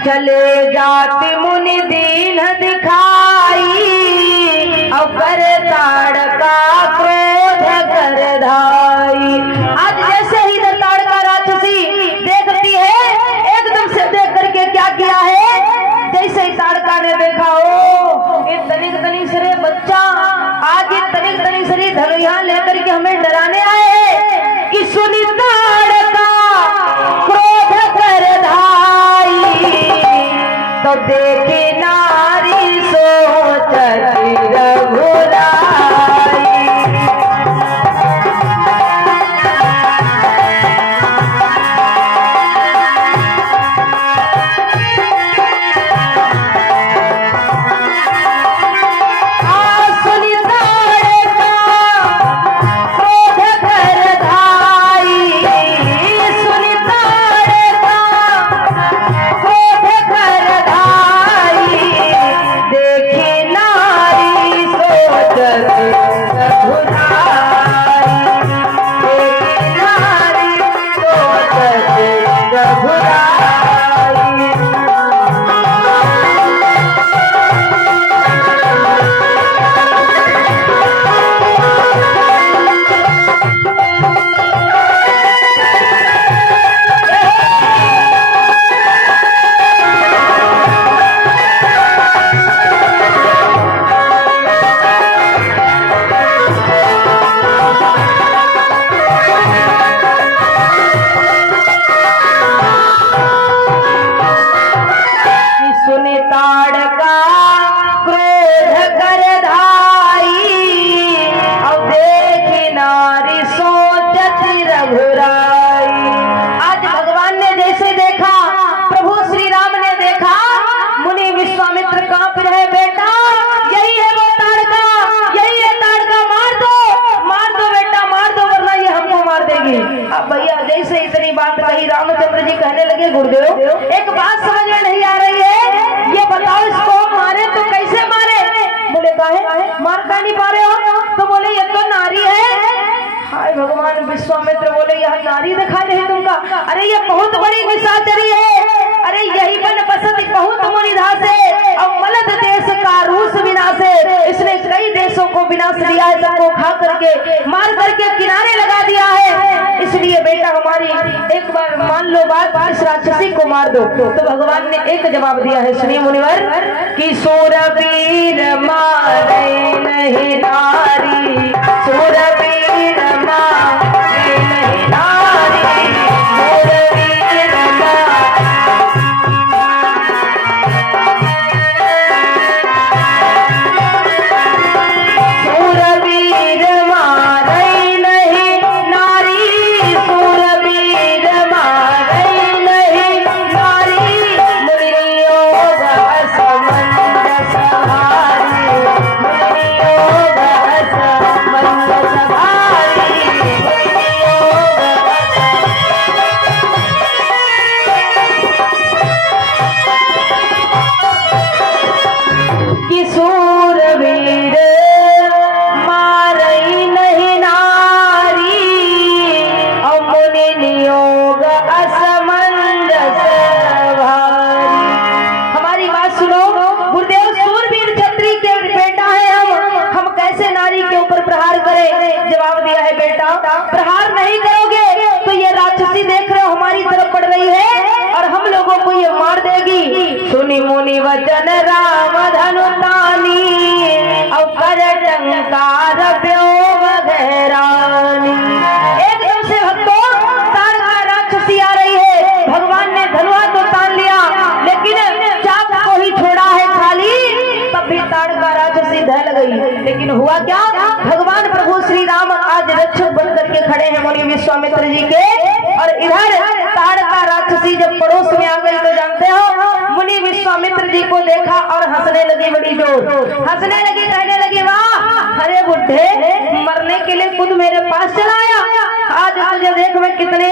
चले जाते मुनि दीन दिखाई, और कर ताड़का क्रोध कर धाई। आज जैसे ही ताड़का राक्षसी देखती है, एकदम से देख करके क्या किया है, जैसे ही ताड़का ने देखा, ओ ये तनिक तनिक सरे बच्चा, आज ये तनिक तनिक सरे धनुया लेकर के हमें डराने आए हैं, कि सुनी ताड़का क्रोध कर धाई, तो देखे नारी सोचती रघुराई। ताड़का क्रोध कर धाई, अब देखी नारी सोचती रघुराई। आज भगवान ने जैसे देखा, प्रभु श्री राम ने देखा, मुनि विश्वामित्र कांप रहे, बेटा यही है वो ताड़का, यही है ताड़का, मार दो बेटा, मार दो, वरना ये हमको मार देगी। अब भैया जैसे इतनी बात कही, रामचंद्र जी कहने लगे, गुरुदेव एक बात समझ में नहीं आ रही है, ये बताओ इसको मारे तो कैसे मारे? बोले काहे मार का नहीं पा रहे हो? तो बोले ये तो नारी है। हाय भगवान, विश्वामित्र बोले यह नारी दिखाई रही तुमका? अरे ये बहुत बड़ी निशाचरी है, अरे यही बन बसत बहुत मुनिदास है, और मलद देश का रूस विनाश है, इसने कई देशों को विनाश दिया है, सबको खा करके मार करके किनारे लगा दिया है, इसलिए बेटा हमारी एक बार मान लो बात, इस राक्षसी को मार दो। तो भगवान ने एक जवाब दिया है, सुनिए मुनिवर, कि सूरवीर मारे नहीं नारी, सूरवीर मारे नहीं नारी, सूरवीर प्रहार नहीं करोगे तो ये राक्षसी देख रहे हो हमारी तरफ बढ़ रही है और हम लोगों को ये मार देगी। सुनी मुनि वचन राम धनु तानी, और कर टंकार व्योम गहरानी। एकदम से भक्तों ताड़का राक्षसी आ रही है, भगवान ने धनुआ तो तान लिया, लेकिन चाप को ही छोड़ा है खाली, तब भी ताड़का राक्षसी ढल गई। लेकिन हुआ क्या, भगवान प्रभु श्री राम आज रक्षक बन करके खड़े हैं मुनि विश्वामित्र जी के, और इधर ताड़का राक्षसी जब पड़ोस में आ गई तो जानते हो मुनि विश्वामित्र जी को देखा और हंसने लगी, बड़ी जोर हंसने लगी, कहने लगी वाह अरे बुढ़े, मरने के लिए खुद मेरे पास चला आया, आज तुझे देख मैं कितने